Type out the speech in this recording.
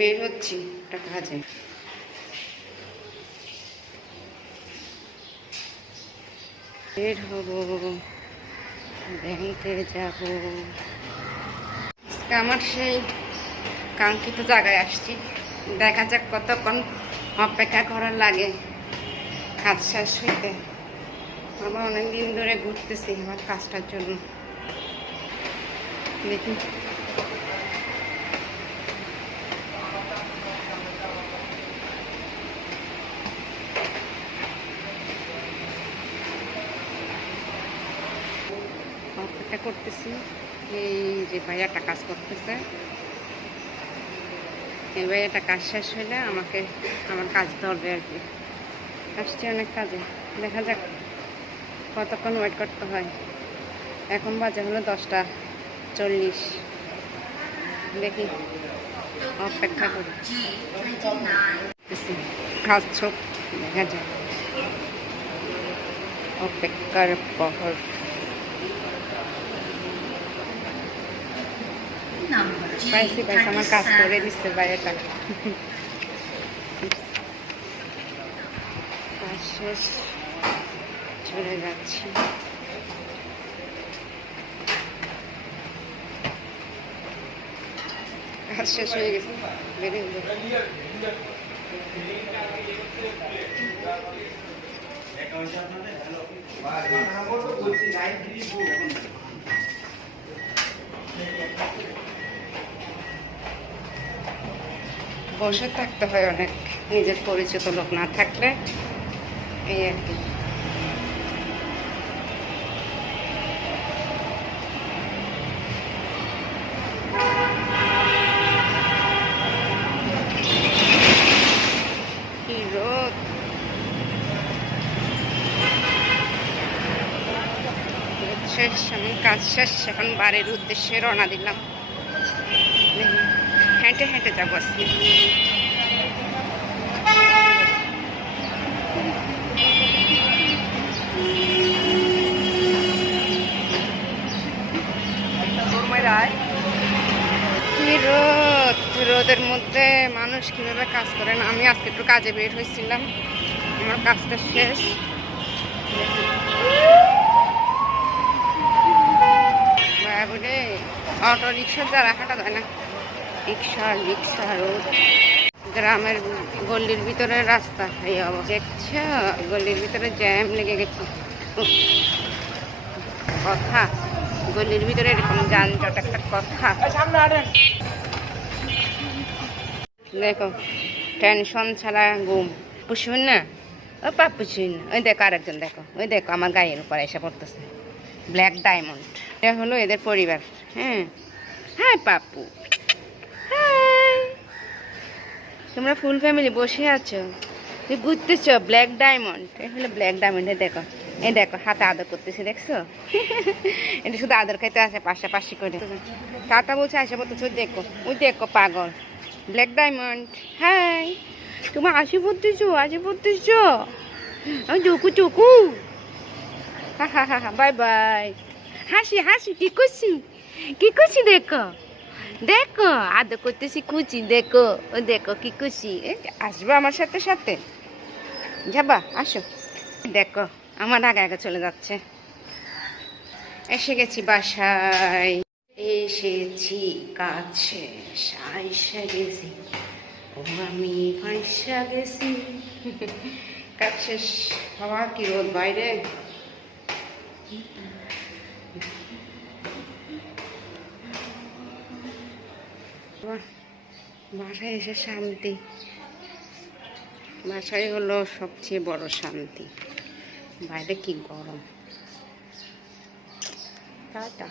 বের হচ্ছি, একটা কাজে। বের হব, ব্যাংকে যাব। আমার সেই কাঙ্ক্ষিত জায়গায় আসছি। দেখা যাক কতক্ষণ অপেক্ষা করার লাগে কাজ শেষ হইতে। আমরা অনেকদিন ধরে ঘুরতেছি আমার কাজটার জন্য। দেখি। অপেক্ষা করতেছি। এই যে ভাইয়াটা কাজ করতেছে। এই ভাইয়াটা কাজ শেষ হইলে আমাকে আমার কাজ ধরবে আর কি। আসছে অনেক কাজে। দেখা যাক কতক্ষণ ওয়েট করতে হয়। এখন বাজে হলো দশটা চল্লিশ। দেখি। অপেক্ষা করি। কাজ ছোপ দেখা যাক। অপেক্ষার পহর পাইছি পাইছি আমার কাজ করে দিচ্ছে বাইরেটা কাজ শেষ চলে যাচ্ছি। কাজ শেষ হয়ে গেছে। বেরিয়ে গেল। বসে থাকতে হয় অনেক। নিজের পরিচিত লোক না থাকলে। এই আর কি। শেষ, আমি কাজ শেষ, এখন বাড়ির উদ্দেশ্যে রওনা দিলাম। হেঁটে হেঁটে যাব আজকে। কি রোদ? রোদের মধ্যে মানুষ কীভাবে কাজ করেন আমি আজকে একটু কাজে বের হয়েছিলাম। আমার কাজটা শেষ। বলে অটো রিক্সা যারা হাঁটা যায় না রিক্সা রিক্সা রোড। গ্রামের গল্লির ভিতরে রাস্তা, এই অবস্থা। দেখছ গল্লির ভিতরে জ্যাম লেগে গেছে। কথা, গলির ভিতরে এরকম যানজট একটা কথা। দেখো, টেনশন ছাড়া ঘুম। পুষবেন না? ও পাপ পুষবেন না। ওই দেখো আরেকজন, দেখো। ওই দেখো, আমার গায়ের উপর এসে পড়তেছে। Black diamond. এটা হলো এদের পরিবার হ্যাঁ। হ্যাঁ পাপ্পু হাই তোমরা ফুল ফ্যামিলি বসে আছো। তুই ঘুরতেছ ব্ল্যাক ডায়মন্ড এ হলো ব্ল্যাক ডায়মন্ড দেখো। এই দেখো, হাতে আদর করতেছে, দেখছ? এটা শুধু আদর খাইতে আসে, পাশাপাশি করে। টাটা বলছে আসে বলতেছো দেখো, ওই দেখো, পাগল। ব্ল্যাক ডায়মন্ড হাই তুমি আসি পড়তেছো আসি পড়তেছো চুকু চুকু। হা হা হা হা বাই বাই হাসি হাসি, কি করছি? কি করছি, দেখো? দেখো, আদর করতেছি খুশি দেখো, ও দেখো কি খুশি। যে আমার সাথে সাথে। যাবা, আসো। দেখো, আমার আগে আগে চলে যাচ্ছে। এসে গেছি বাসায়। এসেছি কাছে আইসা গেছি। ও, আমি আইসা গেছি। কাজ শেষ কি রোদ বাইরে? বাসায় এসে শান্তি। বাসায় হলো সবচেয়ে বড় শান্তি। বাইরে কি গরম? টাটা।